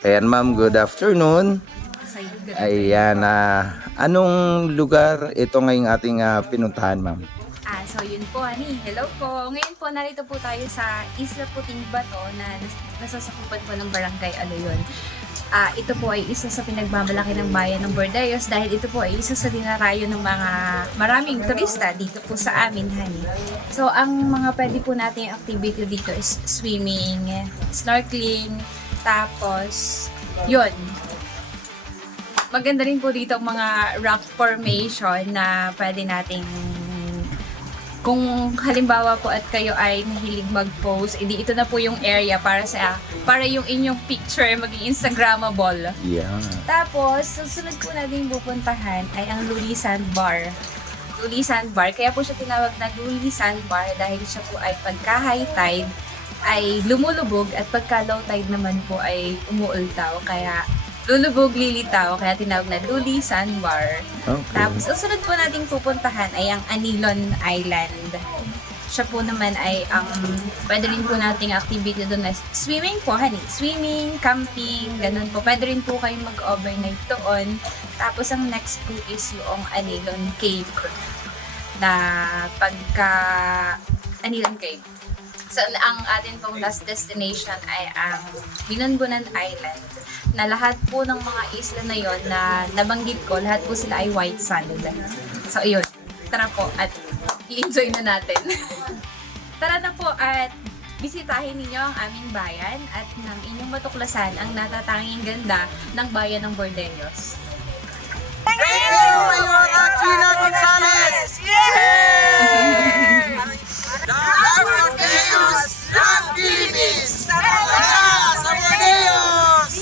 Ayan ma'am, good afternoon. Ayan, anong lugar ito ngayong ating pinuntahan ma'am? So yun po, honey. Hello po. Ngayon po, narito po tayo sa Isla Puting Bato na nasasakupan po ng Barangay Aloyon. Ito po ay isa sa pinagmamalaki ng bayan ng Bordayos dahil ito po ay isa sa dinarayo ng mga maraming turista dito po sa amin, honey. So, ang mga pwede po nating activity dito is swimming, snorkeling, tapos, yun. Maganda rin po dito ang mga rock formation na pwede nating kung halimbawa po at kayo ay mahilig mag-post, edi ito na po yung area para yung inyong picture maging Instagrammable. Yeah. Tapos, susunod po natin pupuntahan ay ang Luli Sandbar. Luli Sandbar, kaya po siya tinawag na Luli Sandbar dahil siya po ay pagka high tide ay lumulubog at pagka low tide naman po ay umuultaw. Kaya lulubog, lilitaw, kaya tinawag na Luli Sandbar. Okay. Tapos, ang sunod po nating pupuntahan ay ang Anilon Island. Siya po naman ay ang pwede rin po nating activity doon na swimming po, honey. Swimming, camping, ganun po. Pwede rin po kayong mag-overnight doon. Tapos, ang next po is yung Anilon Cave na pagka Anilon Cave. So, ang atin pong last destination ay ang Binunbunan Island na lahat po ng mga isla na yon na nabanggit ko, lahat po sila ay white sand. So, yun. Tara po at i-enjoy na natin. Tara na po at bisitahin ninyo ang aming bayan at ng inyong matuklasan ang natatanging ganda ng bayan ng Bordayos. Thank you, Mayora Gina Gonzalez! Yay! Love Bordeos! Love Philippines! Tara sa Bordeos!